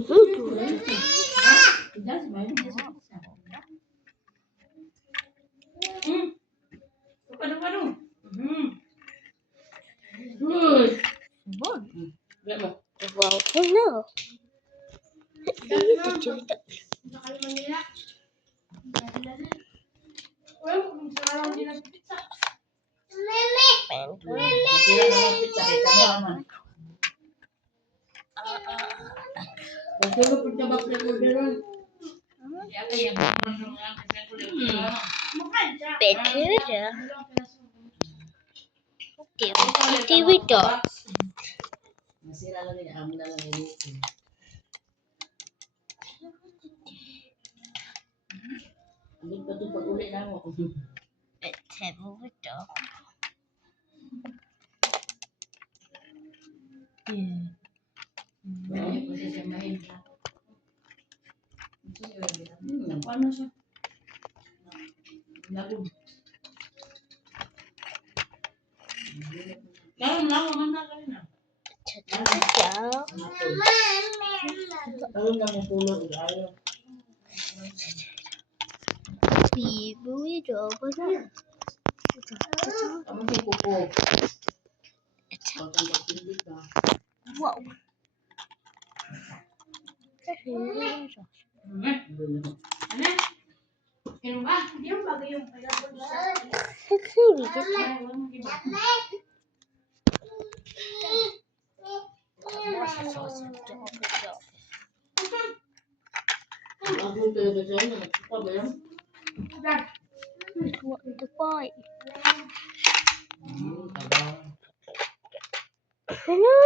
Wow, hello. Better. TV to. Masira lang yung amo na lang yung Andun pa ito pag-uli na mo. TV to. Paano siya? Lagom. Lagom man na kayo na. Lagom na mo pulo. Ayaw. TV to. Kamu may kuko. Pagkang pindi ka. Wow. Ano? Kaya ba? Hindi mo bagay yung Ako talaga siya. Nagsuka ba yan? What the boy? Hello.